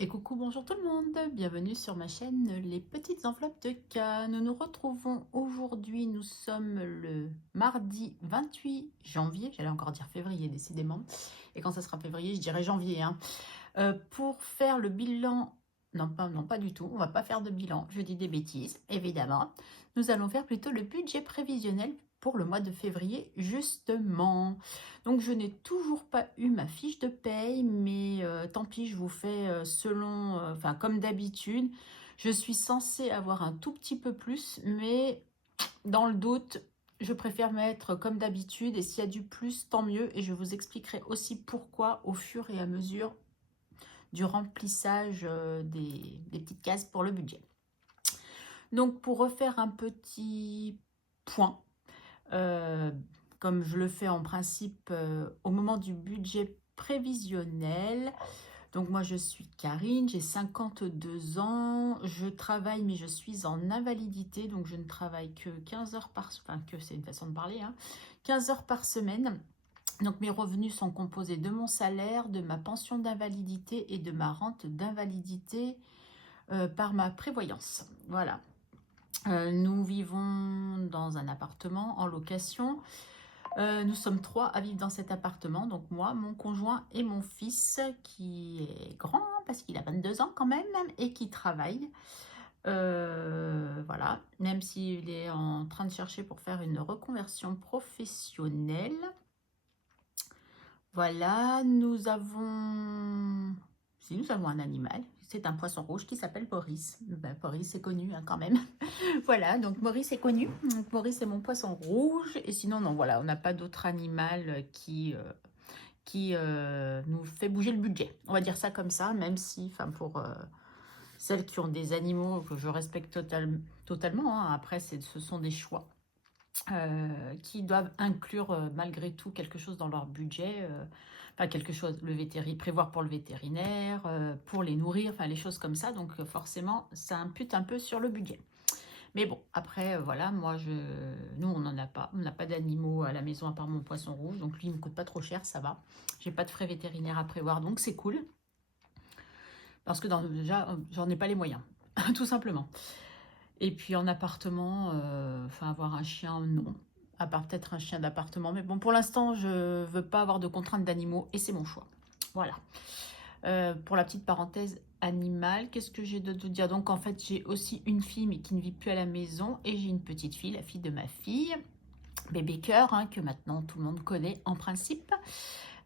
Et coucou, bonjour tout le monde, bienvenue sur ma chaîne Les Petites Enveloppes de K. Nous nous retrouvons aujourd'hui, nous sommes le mardi 28 janvier, j'allais encore dire février décidément, et quand ça sera février je dirai janvier, hein. Pour faire le bilan, non pas du tout, on va pas faire de bilan, je dis des bêtises, évidemment. Nous allons faire plutôt le budget prévisionnel pour le mois de février, justement. Donc, je n'ai toujours pas eu ma fiche de paye, mais tant pis, je vous fais selon, enfin, comme d'habitude. Je suis censée avoir un tout petit peu plus, mais dans le doute, je préfère mettre comme d'habitude. Et s'il y a du plus, tant mieux. Et je vous expliquerai aussi pourquoi au fur et à mesure du remplissage des petites cases pour le budget. Donc, pour refaire un petit point, euh, comme je le fais en principe au moment du budget prévisionnel. Donc moi je suis Karine, j'ai 52 ans, je travaille mais je suis en invalidité, donc je ne travaille que 15 heures par semaine, enfin que c'est une façon de parler, hein, 15 heures par semaine. Donc mes revenus sont composés de mon salaire, de ma pension d'invalidité et de ma rente d'invalidité par ma prévoyance. Voilà. Nous vivons dans un appartement en location. Nous sommes trois à vivre dans cet appartement, donc moi, mon conjoint et mon fils qui est grand parce qu'il a 22 ans quand même et qui travaille. Voilà, même s'il est en train de chercher pour faire une reconversion professionnelle. Voilà, nous avons un animal. C'est un poisson rouge qui s'appelle Boris. Ben, Boris est connu hein, quand même. Voilà, donc Maurice est connu. Donc, Maurice est mon poisson rouge. Et sinon, non, voilà, on n'a pas d'autre animal qui nous fait bouger le budget. On va dire ça comme ça, même si, enfin, pour celles qui ont des animaux que je respecte totalement, hein, après, ce sont des choix qui doivent inclure malgré tout quelque chose dans leur budget. Enfin, quelque chose, prévoir pour le vétérinaire, pour les nourrir, enfin, les choses comme ça. Donc, forcément, ça impute un peu sur le budget. Mais bon, après, voilà, nous, on n'en a pas. On n'a pas d'animaux à la maison à part mon poisson rouge. Donc, lui, il me coûte pas trop cher, ça va. J'ai pas de frais vétérinaires à prévoir, donc c'est cool. Parce que déjà, j'en ai pas les moyens, tout simplement. Et puis, en appartement, enfin, avoir un chien, non. À part peut-être un chien d'appartement. Mais bon, pour l'instant, je veux pas avoir de contraintes d'animaux et c'est mon choix. Voilà. Pour la petite parenthèse animale, qu'est-ce que j'ai de dire? Donc en fait, j'ai aussi une fille mais qui ne vit plus à la maison et j'ai une petite fille, la fille de ma fille, bébé cœur, hein, que maintenant tout le monde connaît en principe,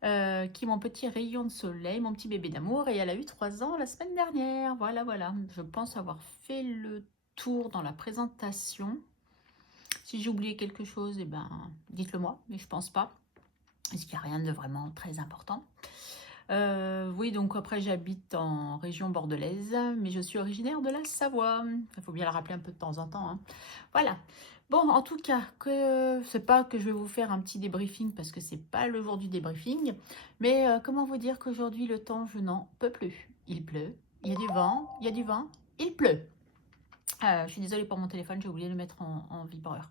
qui est mon petit rayon de soleil, mon petit bébé d'amour et elle a eu 3 ans la semaine dernière. Voilà, voilà. Je pense avoir fait le tour dans la présentation. Si j'ai oublié quelque chose, eh ben, dites-le moi, mais je pense pas. Est-ce qu'il n'y a rien de vraiment très important? Oui, donc après j'habite en région bordelaise, mais je suis originaire de la Savoie. Il faut bien la rappeler un peu de temps en temps, hein. Voilà. Bon, en tout cas, c'est pas que je vais vous faire un petit débriefing parce que c'est pas le jour du débriefing, mais comment vous dire qu'aujourd'hui le temps, je n'en peux plus. Il pleut, il y a du vent, il y a du vent, il pleut. Je suis désolée pour mon téléphone, j'ai oublié de le mettre en vibreur.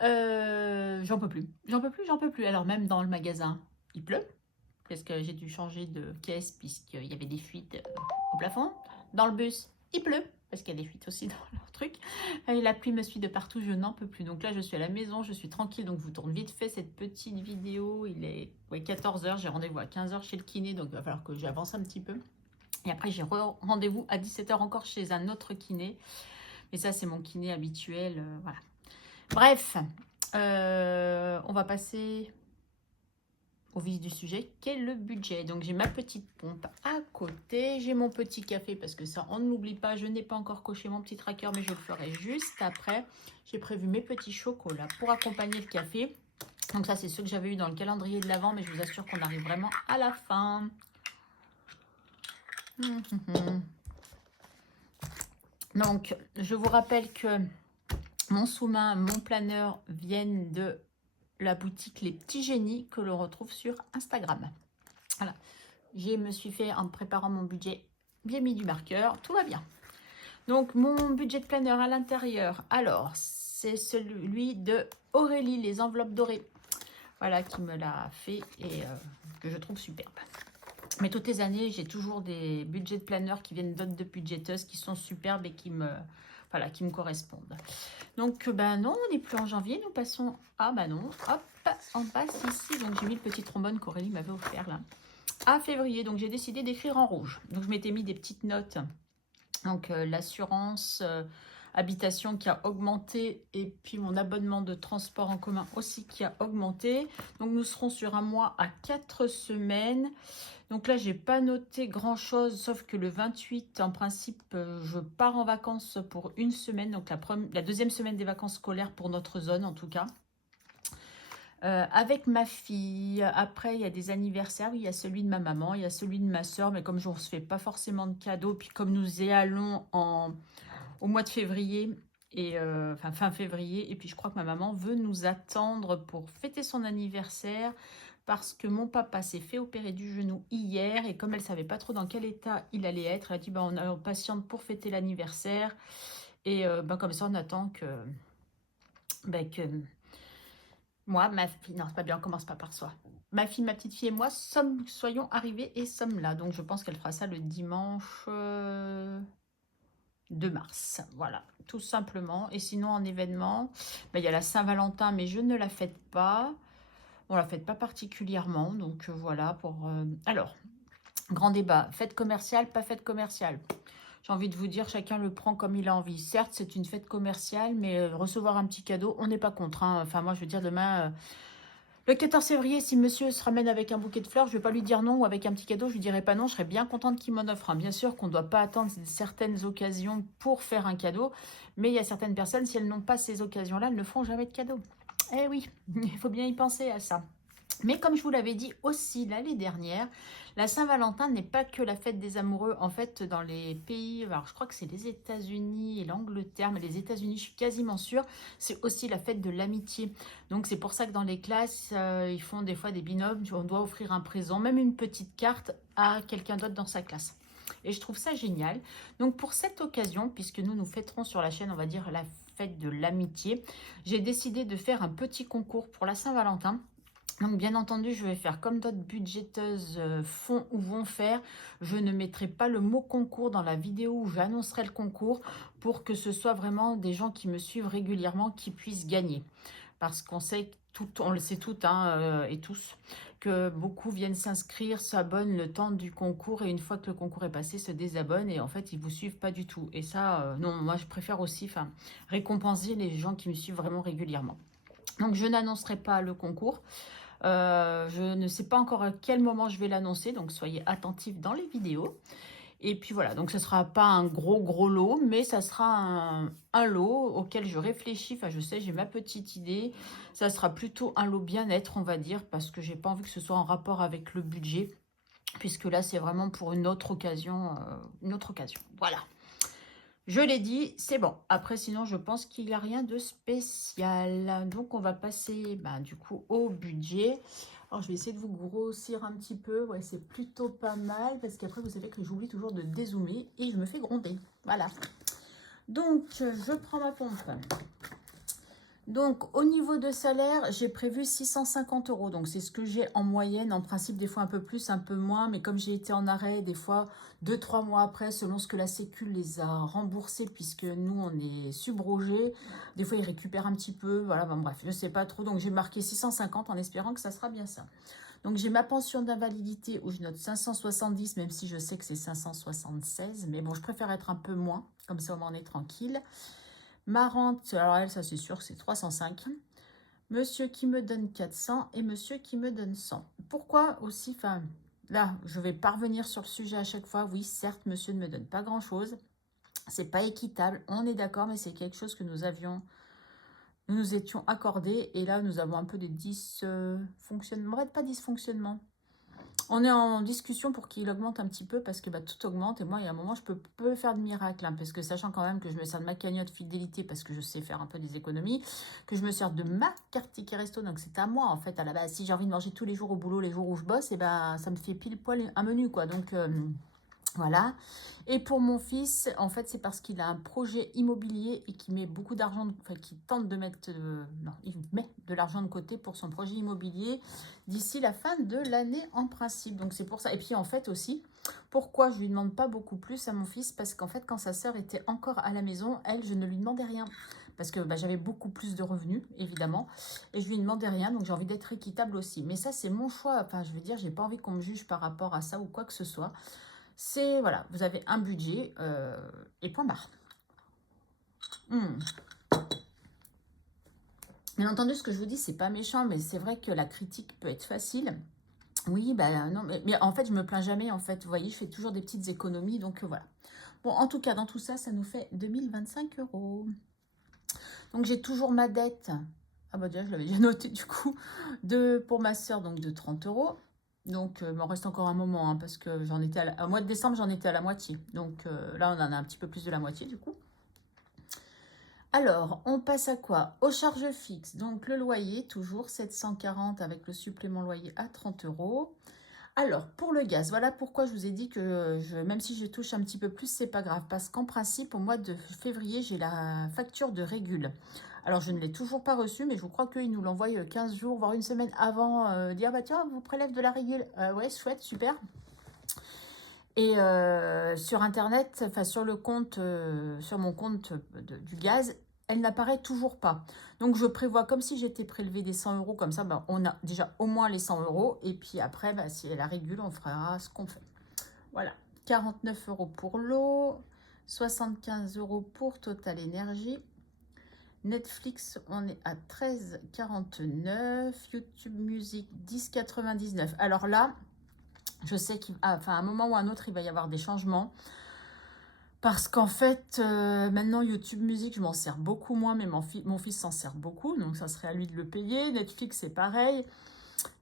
J'en peux plus, j'en peux plus, j'en peux plus. Alors même dans le magasin, il pleut parce que j'ai dû changer de caisse puisqu'il y avait des fuites au plafond. Dans le bus, il pleut parce qu'il y a des fuites aussi dans leur truc. Et la pluie me suit de partout, je n'en peux plus. Donc là, je suis à la maison, je suis tranquille. Donc, je vous tourne vite fait cette petite vidéo. Il est 14 heures, j'ai rendez-vous à 15 heures chez le kiné, donc il va falloir que j'avance un petit peu. Et après, j'ai rendez-vous à 17 heures encore chez un autre kiné. Mais ça, c'est mon kiné habituel. Voilà. Bref, on va passer au vif du sujet, qu'est le budget. Donc j'ai ma petite pompe à côté, j'ai mon petit café parce que ça on ne l'oublie pas, je n'ai pas encore coché mon petit tracker mais je le ferai juste après. J'ai prévu mes petits chocolats pour accompagner le café. Donc ça c'est ceux que j'avais eu dans le calendrier de l'Avent, mais je vous assure qu'on arrive vraiment à la fin. Donc je vous rappelle que mon sous-main, mon planeur viennent de la boutique Les Petits Génies que l'on retrouve sur Instagram. Voilà. Je me suis fait, en préparant mon budget, bien mis du marqueur, tout va bien. Donc, mon budget de planeur à l'intérieur, alors, c'est celui de Aurélie, les enveloppes dorées. Voilà, qui me l'a fait et que je trouve superbe. Mais toutes les années, j'ai toujours des budgets de planeur qui viennent d'autres de budgéteuses qui sont superbes et qui me, voilà, qui me correspondent. Donc, ben non, on n'est plus en janvier. Nous passons... Ah, ben non. Hop, on passe ici. Donc, j'ai mis le petit trombone qu'Aurélie m'avait offert, là. À février. Donc, j'ai décidé d'écrire en rouge. Donc, je m'étais mis des petites notes. Donc, l'assurance... habitation qui a augmenté et puis mon abonnement de transport en commun aussi qui a augmenté. Donc nous serons sur un mois à 4 semaines. Donc là, j'ai pas noté grand chose, sauf que le 28, en principe, je pars en vacances pour une semaine. Donc la deuxième semaine des vacances scolaires pour notre zone en tout cas. Avec ma fille. Après, il y a des anniversaires. Oui, il y a celui de ma maman, il y a celui de ma soeur. Mais comme je ne se fais pas forcément de cadeaux, puis comme nous y allons au mois de février, et enfin fin février, et puis je crois que ma maman veut nous attendre pour fêter son anniversaire parce que mon papa s'est fait opérer du genou hier et comme elle savait pas trop dans quel état il allait être, elle a dit bah, on patiente pour fêter l'anniversaire et bah, comme ça on attend que moi, ma fille, non c'est pas bien, on commence pas par soi. Ma fille, ma petite fille et moi soyons arrivés et sommes là. Donc je pense qu'elle fera ça le dimanche 2 mars. Voilà, tout simplement. Et sinon, en événement, ben, il y a la Saint-Valentin, mais je ne la fête pas. On la fête pas particulièrement. Donc voilà pour... Alors, grand débat. Fête commerciale, pas fête commerciale. J'ai envie de vous dire, chacun le prend comme il a envie. Certes, c'est une fête commerciale, mais recevoir un petit cadeau, on n'est pas contre. Hein. Enfin, moi, je veux dire, demain... le 14 février, si monsieur se ramène avec un bouquet de fleurs, je ne vais pas lui dire non ou avec un petit cadeau, je lui dirai pas non, je serais bien contente qu'il m'en offre un. Bien sûr qu'on ne doit pas attendre certaines occasions pour faire un cadeau, mais il y a certaines personnes, si elles n'ont pas ces occasions-là, elles ne feront jamais de cadeau. Eh oui, il faut bien y penser à ça. Mais comme je vous l'avais dit aussi l'année dernière, la Saint-Valentin n'est pas que la fête des amoureux. En fait, dans les pays, alors je crois que c'est les États-Unis et l'Angleterre, mais les États-Unis, je suis quasiment sûre, c'est aussi la fête de l'amitié. Donc c'est pour ça que dans les classes, ils font des fois des binômes, on doit offrir un présent, même une petite carte à quelqu'un d'autre dans sa classe. Et je trouve ça génial. Donc pour cette occasion, puisque nous fêterons sur la chaîne, on va dire la fête de l'amitié, j'ai décidé de faire un petit concours pour la Saint-Valentin. Donc, bien entendu, je vais faire comme d'autres budgéteuses font ou vont faire. Je ne mettrai pas le mot concours dans la vidéo où j'annoncerai le concours pour que ce soit vraiment des gens qui me suivent régulièrement qui puissent gagner. Parce qu'on sait, on le sait toutes hein, et tous, que beaucoup viennent s'inscrire, s'abonnent le temps du concours et une fois que le concours est passé, se désabonnent et en fait, ils ne vous suivent pas du tout. Et ça, non, moi, je préfère aussi récompenser les gens qui me suivent vraiment régulièrement. Donc, je n'annoncerai pas le concours. Je ne sais pas encore à quel moment je vais l'annoncer, donc soyez attentifs dans les vidéos. Et puis voilà, donc ce ne sera pas un gros lot, mais ça sera un lot auquel je réfléchis. Enfin, je sais, j'ai ma petite idée. Ça sera plutôt un lot bien-être, on va dire, parce que j'ai pas envie que ce soit en rapport avec le budget, puisque là, c'est vraiment pour une autre occasion. Voilà. Je l'ai dit, c'est bon. Après, sinon, je pense qu'il n'y a rien de spécial. Donc, on va passer du coup au budget. Alors, je vais essayer de vous grossir un petit peu. Ouais, c'est plutôt pas mal parce qu'après, vous savez que j'oublie toujours de dézoomer et je me fais gronder. Voilà. Donc, je prends ma pompe. Donc, au niveau de salaire, j'ai prévu 650 €. Donc, c'est ce que j'ai en moyenne. En principe, des fois un peu plus, un peu moins. Mais comme j'ai été en arrêt, des fois 2-3 mois après, selon ce que la Sécu les a remboursés, puisque nous, on est subrogés. Des fois, ils récupèrent un petit peu. Voilà, bref, je ne sais pas trop. Donc, j'ai marqué 650 en espérant que ça sera bien ça. Donc, j'ai ma pension d'invalidité où je note 570, même si je sais que c'est 576. Mais bon, je préfère être un peu moins. Comme ça, au moins, on est tranquille. Ma rente, alors elle, ça c'est sûr, c'est 305. Monsieur qui me donne 400 et monsieur qui me donne 100. Pourquoi aussi, là, je vais pas revenir sur le sujet à chaque fois. Oui, certes, monsieur ne me donne pas grand-chose. C'est pas équitable, on est d'accord, mais c'est quelque chose que nous nous étions accordés. Et là, nous avons un peu des dysfonctionnements. Pas dysfonctionnements. On est en discussion pour qu'il augmente un petit peu parce que tout augmente et moi, il y a un moment, je peux faire de miracle. Hein, parce que sachant quand même que je me sers de ma cagnotte fidélité parce que je sais faire un peu des économies, que je me sers de ma carte ticket resto, donc c'est à moi en fait. À la base, si j'ai envie de manger tous les jours au boulot, les jours où je bosse, et ça me fait pile poil un menu quoi. Donc Voilà. Et pour mon fils, en fait, c'est parce qu'il a un projet immobilier et qu'il met beaucoup d'argent, enfin, qu'il tente de mettre, non, il met de l'argent de côté pour son projet immobilier d'ici la fin de l'année en principe. Donc c'est pour ça. Et puis en fait aussi, pourquoi je lui demande pas beaucoup plus à mon fils? Parce qu'en fait, quand sa sœur était encore à la maison, elle, je ne lui demandais rien. Parce que bah, j'avais beaucoup plus de revenus, évidemment. Et je lui demandais rien, donc j'ai envie d'être équitable aussi. Mais ça, c'est mon choix. Enfin, je veux dire, j'ai pas envie qu'on me juge par rapport à ça ou quoi que ce soit. C'est, voilà, vous avez un budget et point barre. Bien entendu, ce que je vous dis, c'est pas méchant, mais c'est vrai que la critique peut être facile. Oui, bah non, mais en fait, je me plains jamais, en fait. Vous voyez, je fais toujours des petites économies, donc voilà. Bon, en tout cas, dans tout ça, ça nous fait 2025 €. Donc, j'ai toujours ma dette. Ah bah déjà, je l'avais déjà noté du coup, pour ma soeur, donc de 30 €. Donc, il m'en reste encore un moment, hein, parce que j'en étais au mois de décembre, j'en étais à la moitié. Donc là, on en a un petit peu plus de la moitié du coup. Alors, on passe à quoi? Aux charges fixes. Donc, le loyer, toujours 740 avec le supplément loyer à 30 €. Alors, pour le gaz, voilà pourquoi je vous ai dit que même si je touche un petit peu plus, c'est pas grave. Parce qu'en principe, au mois de février, j'ai la facture de régule. Alors, je ne l'ai toujours pas reçue, mais je crois qu'ils nous l'envoient 15 jours, voire une semaine avant. Dire, bah tiens, on vous prélève de la régule. Ouais, chouette, super. Et sur Internet, enfin sur le compte, sur mon compte du gaz, elle n'apparaît toujours pas. Donc je prévois comme si j'étais prélevé des 100 € comme ça, ben, on a déjà au moins les 100 €. Et puis après, ben, si elle la régule, on fera ce qu'on fait. Voilà, 49 € pour l'eau, 75 € pour Total Énergie. Netflix, on est à 13,49. YouTube Music, 10,99. Alors là, je sais qu'à un moment ou un autre, il va y avoir des changements. Parce qu'en fait, maintenant, YouTube Music, je m'en sers beaucoup moins, mais mon fils s'en sert beaucoup, donc ça serait à lui de le payer. Netflix, c'est pareil.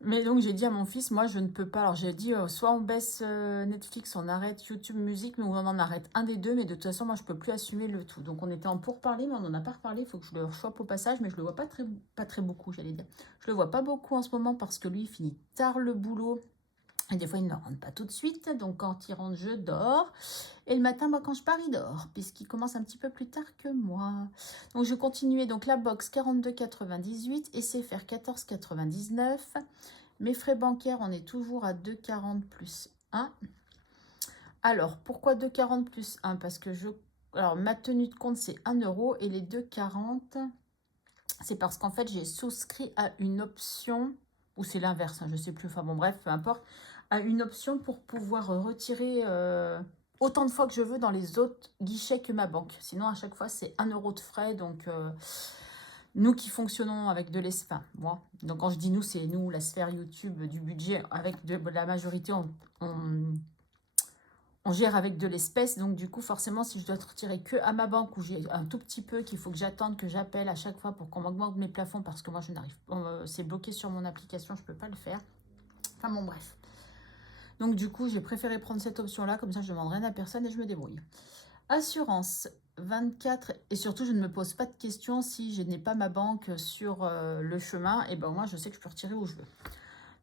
Mais donc, j'ai dit à mon fils, moi, je ne peux pas. Alors, j'ai dit, soit on baisse Netflix, on arrête YouTube Music, mais on en arrête un des deux, mais de toute façon, moi, je ne peux plus assumer le tout. Donc, on était en pourparlers, mais on n'en a pas reparlé. Il faut que je le chope au passage, mais je ne le vois pas très beaucoup, j'allais dire. Je le vois pas beaucoup en ce moment parce que lui, il finit tard le boulot. Et des fois, il ne rentre pas tout de suite. Donc, quand il rentre, je dors. Et le matin, moi, quand je pars, il dort. Puisqu'il commence un petit peu plus tard que moi. Donc, je continuais. Donc, la box, 42,98. Et c'est faire 14,99. Mes frais bancaires, on est toujours à 2,40 plus 1. Alors, pourquoi 2,40 plus 1? Parce que alors, ma tenue de compte, c'est 1 €. Et les 2,40, c'est parce qu'en fait, j'ai souscrit à une option. Ou c'est l'inverse, hein, je ne sais plus. Enfin, bon, bref, peu importe. À une option pour pouvoir retirer autant de fois que je veux dans les autres guichets que ma banque. Sinon, à chaque fois, c'est 1 € de frais. Donc, nous qui fonctionnons avec de l'espace, moi, donc quand je dis nous, c'est nous, la sphère YouTube du budget, avec de la majorité, on gère avec de l'espèce. Donc, du coup, forcément, si je dois retirer que à ma banque où j'ai un tout petit peu, qu'il faut que j'attende, que j'appelle à chaque fois pour qu'on m'augmente mes plafonds parce que moi, je n'arrive pas, c'est bloqué sur mon application, je ne peux pas le faire. Enfin, bon, bref. Donc, du coup, j'ai préféré prendre cette option-là. Comme ça, je ne demande rien à personne et je me débrouille. Assurance, 24. Et surtout, je ne me pose pas de questions si je n'ai pas ma banque sur le chemin. Et ben moi, je sais que je peux retirer où je veux.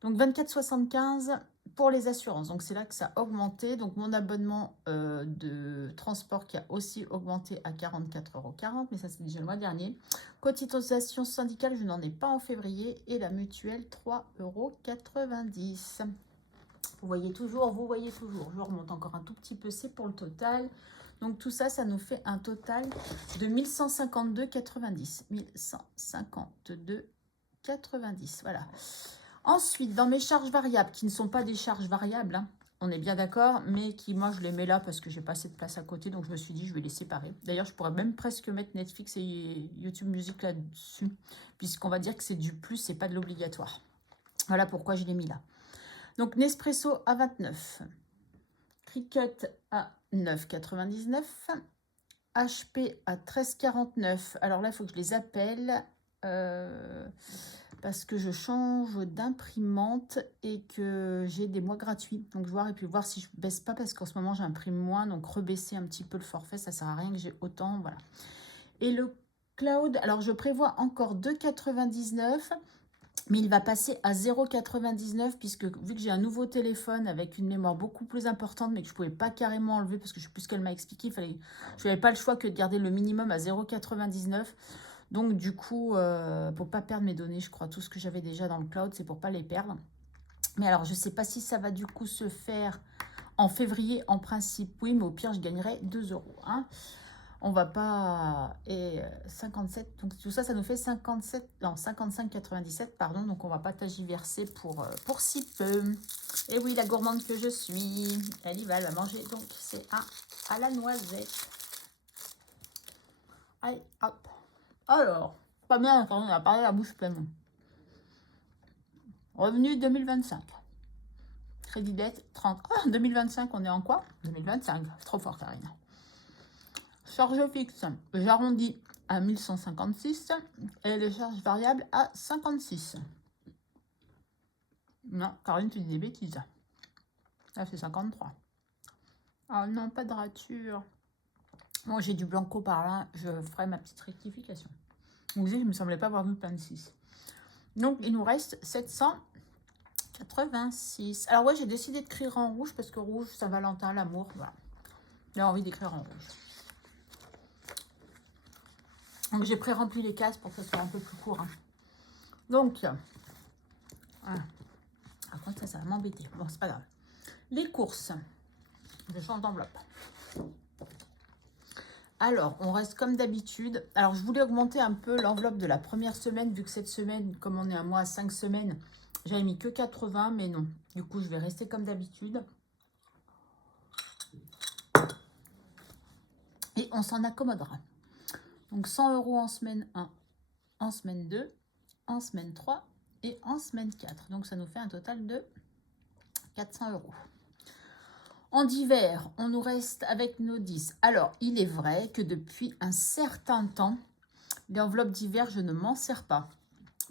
Donc, 24,75 pour les assurances. Donc, c'est là que ça a augmenté. Donc, mon abonnement de transport qui a aussi augmenté à 44,40 €. Mais ça, c'est déjà le mois dernier. Cotisation syndicale, je n'en ai pas en février. Et la mutuelle, 3,90 €. Vous voyez toujours. Je remonte encore un tout petit peu, c'est pour le total. Donc tout ça, ça nous fait un total de 1152,90. 1152,90, voilà. Ensuite, dans mes charges variables, qui ne sont pas des charges variables, hein, on est bien d'accord, mais qui, moi, je les mets là parce que j'ai pas assez de place à côté, donc je me suis dit, je vais les séparer. D'ailleurs, je pourrais même presque mettre Netflix et YouTube Music là-dessus, puisqu'on va dire que c'est du plus, c'est pas de l'obligatoire. Voilà pourquoi je l'ai mis là. Donc, Nespresso à 29. Cricut à 9,99. HP à 13,49. Alors là, il faut que je les appelle parce que je change d'imprimante et que j'ai des mois gratuits. Donc, je vais voir si je baisse pas parce qu'en ce moment, j'imprime moins. Donc, rebaisser un petit peu le forfait, ça sert à rien que j'ai autant. Voilà. Et le cloud, alors je prévois encore 2,99. Mais il va passer à 0,99 puisque vu que j'ai un nouveau téléphone avec une mémoire beaucoup plus importante, mais que je ne pouvais pas carrément enlever parce que je ne sais plus ce qu'elle m'a expliqué, je n'avais pas le choix que de garder le minimum à 0,99. Donc du coup, pour ne pas perdre mes données, je crois, tout ce que j'avais déjà dans le cloud, c'est pour ne pas les perdre. Mais alors, je ne sais pas si ça va du coup se faire en février, en principe, oui, mais au pire, je gagnerai 2 €. Hein. On va pas... Et 57, donc tout ça, ça nous fait 57, non, 55,97, pardon. Donc, on va pas tagiverser pour si peu. Et oui, la gourmande que je suis, elle y va, elle va manger. Donc, c'est à la noisette. Allez, hop. Alors, pas bien, quand on a parlé la bouche pleine. Revenu 2025. Crédit dette 30. Ah, 2025, on est en quoi? 2025. Trop fort, Karine. Charge fixe, j'arrondis à 1156 et les charges variables à 56. Non, Karine, tu dis des bêtises. Là, c'est 53. Ah non, pas de rature. Bon, j'ai du blanco par là, je ferai ma petite rectification. Vous voyez, je ne me semblait pas avoir vu plein de 6. Donc, il nous reste 786. Alors, ouais, j'ai décidé d'écrire en rouge parce que rouge, Saint-Valentin, l'amour. Voilà. J'ai envie d'écrire en rouge. Donc, j'ai pré-rempli les cases pour que ça soit un peu plus court. Hein. Donc, par contre, ça va m'embêter. Bon, c'est pas grave. Les courses. Je change d'enveloppe. Alors, on reste comme d'habitude. Alors, je voulais augmenter un peu l'enveloppe de la première semaine, vu que cette semaine, comme on est un mois à 5 semaines, j'avais mis que 80, mais non. Du coup, je vais rester comme d'habitude. Et on s'en accommodera. Donc, 100 € en semaine 1, en semaine 2, en semaine 3 et en semaine 4. Donc, ça nous fait un total de 400 €. En divers, on nous reste avec nos 10. Alors, il est vrai que depuis un certain temps, l'enveloppe divers, je ne m'en sers pas.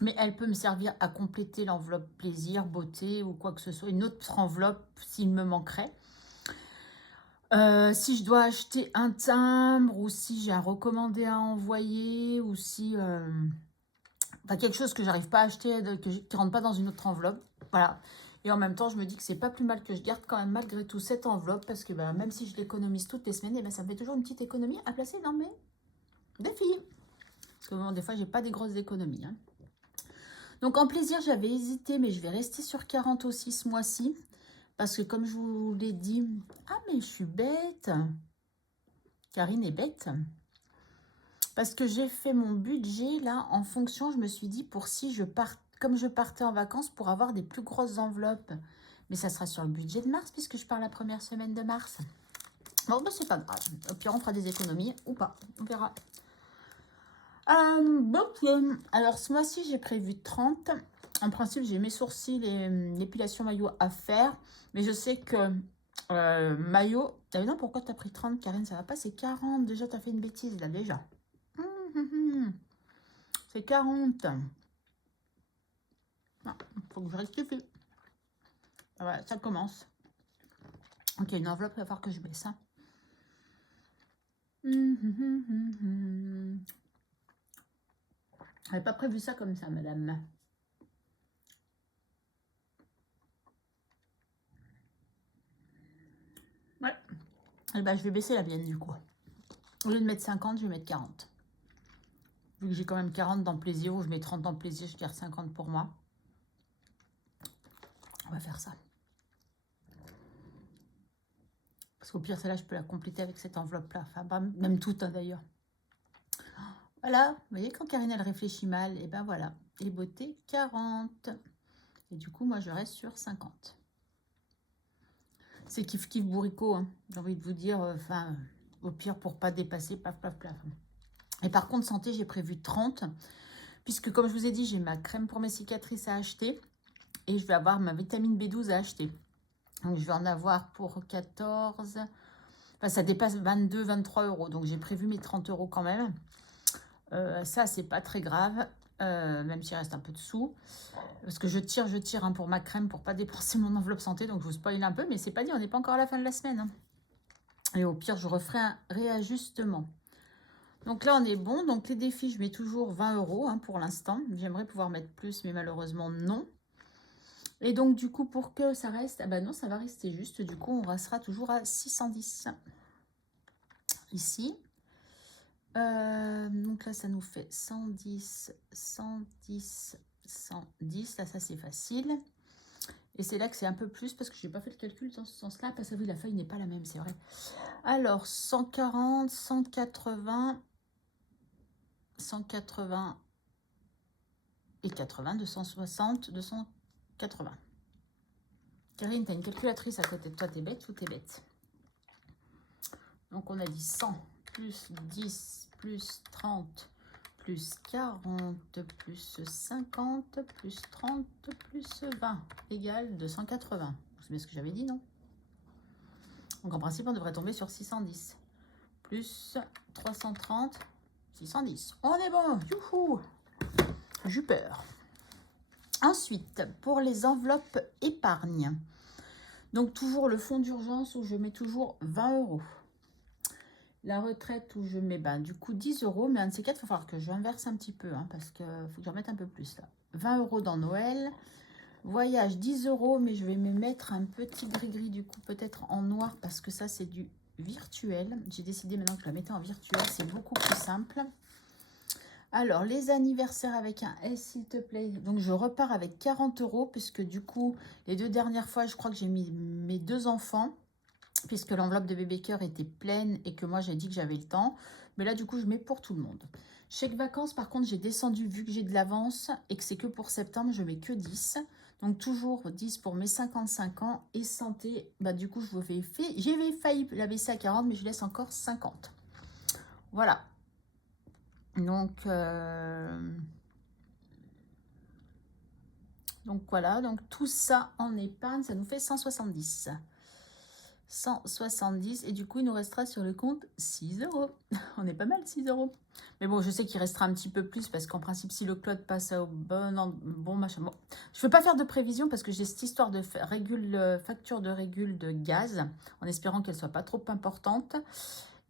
Mais elle peut me servir à compléter l'enveloppe plaisir, beauté ou quoi que ce soit. Une autre enveloppe s'il me manquerait. Si je dois acheter un timbre ou si j'ai un recommandé à envoyer ou si... enfin, quelque chose que j'arrive pas à acheter, qui ne rentre pas dans une autre enveloppe. Voilà. Et en même temps, je me dis que c'est pas plus mal que je garde quand même malgré tout cette enveloppe parce que même si je l'économise toutes les semaines, ça me fait toujours une petite économie à placer dans mes défis. Parce que bon, des fois, j'ai pas des grosses économies. Hein. Donc en plaisir, j'avais hésité, mais je vais rester sur 40 aussi ce mois-ci. Parce que comme je vous l'ai dit... Ah, mais je suis bête. Karine est bête. Parce que j'ai fait mon budget, là, en fonction, je me suis dit, pour si je pars, comme je partais en vacances, pour avoir des plus grosses enveloppes. Mais ça sera sur le budget de mars, puisque je pars la première semaine de mars. Bon, ben, c'est pas grave. Au pire, on fera des économies ou pas. On verra. Alors, ce mois-ci, j'ai prévu 30. En principe, j'ai mes sourcils et l'épilation maillot à faire. Mais je sais que maillot... Ah non, pourquoi tu as pris 30, Karine? Ça va pas, c'est 40. Déjà, tu as fait une bêtise, là, déjà. C'est 40. Non, il faut que je rectifie. Voilà, ça commence. Ok, une enveloppe, il va falloir que je baisse ça. J'avais pas prévu ça comme ça, madame. Ouais. Et ben, je vais baisser la mienne, du coup. Au lieu de mettre 50, je vais mettre 40. Vu que j'ai quand même 40 dans le plaisir, ou je mets 30 dans le plaisir, je garde 50 pour moi. On va faire ça. Parce qu'au pire, celle-là, je peux la compléter avec cette enveloppe-là. Enfin, même toute, hein, d'ailleurs. Voilà, vous voyez, quand Karine, elle réfléchit mal, et ben voilà. Et beauté, 40. Et du coup, moi, je reste sur 50. C'est kiff-kiff bourricot, hein. J'ai envie de vous dire, enfin, au pire, pour pas dépasser, paf, paf, paf. Et par contre, santé, j'ai prévu 30. Puisque, comme je vous ai dit, j'ai ma crème pour mes cicatrices à acheter. Et je vais avoir ma vitamine B12 à acheter. Donc, je vais en avoir pour 14. Enfin, ça dépasse 22, 23 €. Donc, j'ai prévu mes 30 € quand même. Ça, c'est pas très grave. Même s'il reste un peu de sous. Parce que je tire hein, pour ma crème pour pas dépenser mon enveloppe santé. Donc, je vous spoil un peu. Mais c'est pas dit, on n'est pas encore à la fin de la semaine. Hein. Et au pire, je referai un réajustement. Donc là, on est bon. Donc les défis, je mets toujours 20 € hein, pour l'instant. J'aimerais pouvoir mettre plus, mais malheureusement, non. Et donc, du coup, pour que ça reste... Ah bah non, ça va rester juste. Du coup, on restera toujours à 610. Ici. Donc là, ça nous fait 110, 110, 110. Là, ça, c'est facile. Et c'est là que c'est un peu plus parce que je n'ai pas fait le calcul dans ce sens-là. Parce que oui, la feuille n'est pas la même, c'est vrai. Alors, 140, 180, 180 et 80, 260, 280. Karine, tu as une calculatrice à côté de toi, t'es bête ou t'es bête? Donc, on a dit 100 plus 10 plus 30 plus 40 plus 50 plus 30 plus 20 égale 280. C'est bien ce que j'avais dit, non? Donc, en principe, on devrait tomber sur 610 plus 330, 610. On est bon, youhou! J'ai peur. Ensuite, pour les enveloppes épargne, donc toujours le fonds d'urgence où je mets toujours 20 €. La retraite où je mets du coup 10 €, mais un de ces quatre, il va falloir que j'inverse un petit peu, hein, parce qu'il faut que j'en mette un peu plus là. 20 € dans Noël. Voyage 10 €, mais je vais me mettre un petit gris-gris du coup, peut-être en noir, parce que ça c'est du virtuel. J'ai décidé maintenant que je la mettais en virtuel, c'est beaucoup plus simple. Alors, les anniversaires avec un S, s'il te plaît. Donc, je repars avec 40 €, puisque du coup, les 2 dernières fois, je crois que j'ai mis mes 2 enfants, puisque l'enveloppe de bébé cœur était pleine et que moi, j'ai dit que j'avais le temps. Mais là, du coup, je mets pour tout le monde. Chèque vacances, par contre, j'ai descendu, vu que j'ai de l'avance et que c'est que pour septembre, je mets que 10. Donc, toujours 10 pour mes 55 ans. Et santé, du coup, j'avais failli la baisser à 40, mais je laisse encore 50. Voilà. Donc voilà, donc tout ça en épargne, ça nous fait 170. 170 et du coup, il nous restera sur le compte 6 €. On est pas mal, 6 €. Mais bon, je sais qu'il restera un petit peu plus parce qu'en principe, si le cloud passe au bon machin... Bon, je ne veux pas faire de prévision parce que j'ai cette histoire de facture de régule de gaz en espérant qu'elle ne soit pas trop importante.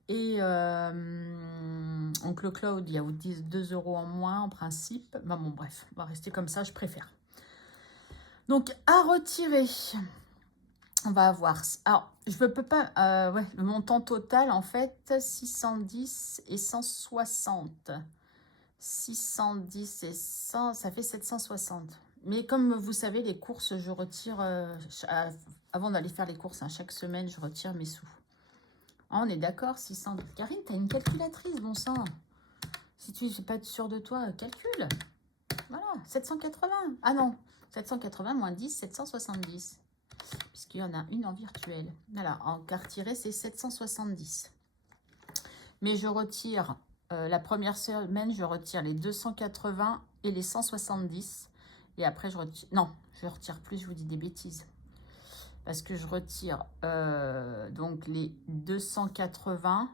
Et donc le cloud, il y a 2 € en moins en principe. Bon, bref, on va rester comme ça, je préfère. Donc à retirer, on va avoir... Alors, je ne peux pas... le montant total, en fait, 610 et 160. 610 et 100, ça fait 760. Mais comme vous savez, les courses, je retire... avant d'aller faire les courses, chaque semaine, je retire mes sous. Ah, on est d'accord, 600. Karine, tu as une calculatrice, bon sang. Si tu n'es pas sûr de toi, calcule. Voilà, 780. Ah non, 780 moins 10, 770. Puisqu'il y en a une en virtuel. Voilà, en carte tirée, c'est 770. Mais je retire, la première semaine, je retire les 280 et les 170. Et après, je retire... Non, je retire plus, je vous dis des bêtises. Parce que je retire donc les 280,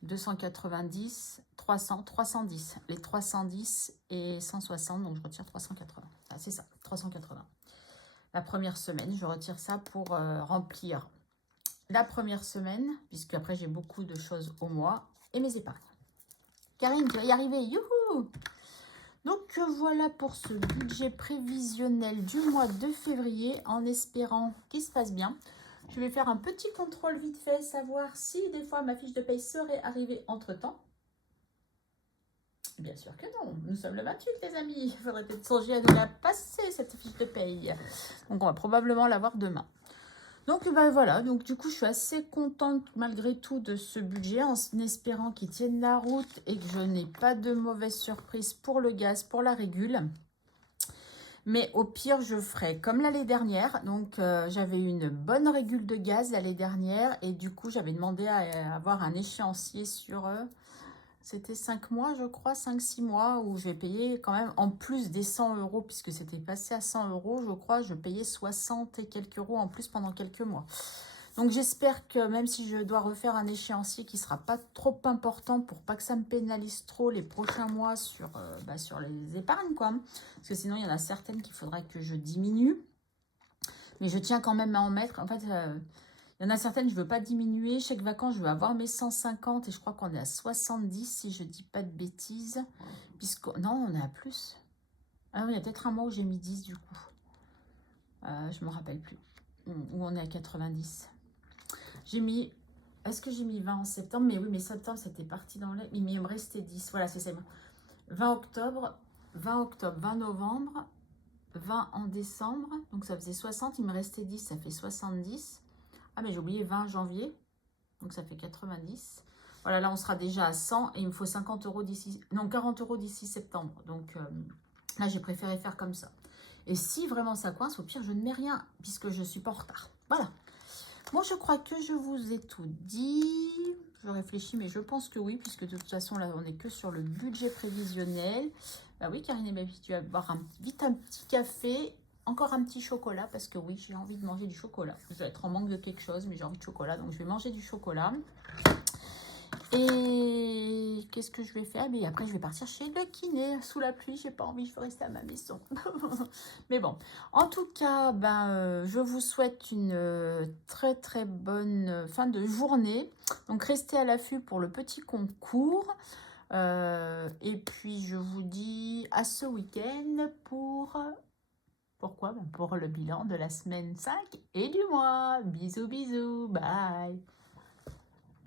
290, 300, 310. Les 310 et 160, donc je retire 380. Ah, c'est ça, 380. La première semaine, je retire ça pour remplir la première semaine, puisque après j'ai beaucoup de choses au mois, et mes épargnes. Karine, tu vas y arriver, youhou! Donc voilà pour ce budget prévisionnel du mois de février, en espérant qu'il se passe bien. Je vais faire un petit contrôle vite fait, savoir si des fois ma fiche de paye serait arrivée entre-temps. Bien sûr que non, nous sommes le 28 les amis, il faudrait peut-être songer à nous la passer cette fiche de paye. Donc on va probablement l'avoir demain. Donc voilà, donc du coup je suis assez contente malgré tout de ce budget en espérant qu'il tienne la route et que je n'ai pas de mauvaise surprise pour le gaz, pour la régule. Mais au pire je ferai comme l'année dernière, donc j'avais une bonne régule de gaz l'année dernière et du coup j'avais demandé à avoir un échéancier sur... c'était 5 mois, je crois, 5-6 mois, où je vais payer quand même, en plus des 100 €, puisque c'était passé à 100 €, je crois, je payais 60 et quelques euros en plus pendant quelques mois. Donc j'espère que même si je dois refaire un échéancier qui ne sera pas trop important pour pas que ça me pénalise trop les prochains mois sur les épargnes, quoi. Parce que sinon, il y en a certaines qu'il faudrait que je diminue. Mais je tiens quand même à en mettre. En fait... Il y en a certaines, je ne veux pas diminuer. Chaque vacances, je veux avoir mes 150 et je crois qu'on est à 70 si je ne dis pas de bêtises. Non, on est à plus. Ah oui, il y a peut-être un mois où j'ai mis 10 du coup. Je ne me rappelle plus. Où on est à 90. J'ai mis... Est-ce que j'ai mis 20 en septembre? Mais oui, mais septembre, c'était parti dans les... Mais il me restait 10. Voilà, c'est ça. 20 octobre, 20 novembre, 20 en décembre. Donc ça faisait 60. Il me restait 10, ça fait 70. Ah, mais j'ai oublié 20 janvier. Donc ça fait 90. Voilà, là, on sera déjà à 100 et il me faut 50 € d'ici... Non, 40 € d'ici septembre. Donc là, j'ai préféré faire comme ça. Et si vraiment ça coince, au pire, je ne mets rien puisque je suis pas en retard. Voilà. Moi, je crois que je vous ai tout dit. Je réfléchis, mais je pense que oui, puisque de toute façon, là, on n'est que sur le budget prévisionnel. Bah oui, Karine et ma vie, tu vas boire vite un petit café, encore un petit chocolat, parce que oui, j'ai envie de manger du chocolat. Je vais être en manque de quelque chose, mais j'ai envie de chocolat, donc je vais manger du chocolat. Et qu'est-ce que je vais faire? Mais après, je vais partir chez le kiné. Sous la pluie, j'ai pas envie, je veux rester à ma maison. Mais bon, en tout cas, je vous souhaite une très très bonne fin de journée. Donc, restez à l'affût pour le petit concours. Et puis, je vous dis à ce week-end pour... Pourquoi? Pour le bilan de la semaine 5 et du mois. Bisous, bisous, bye.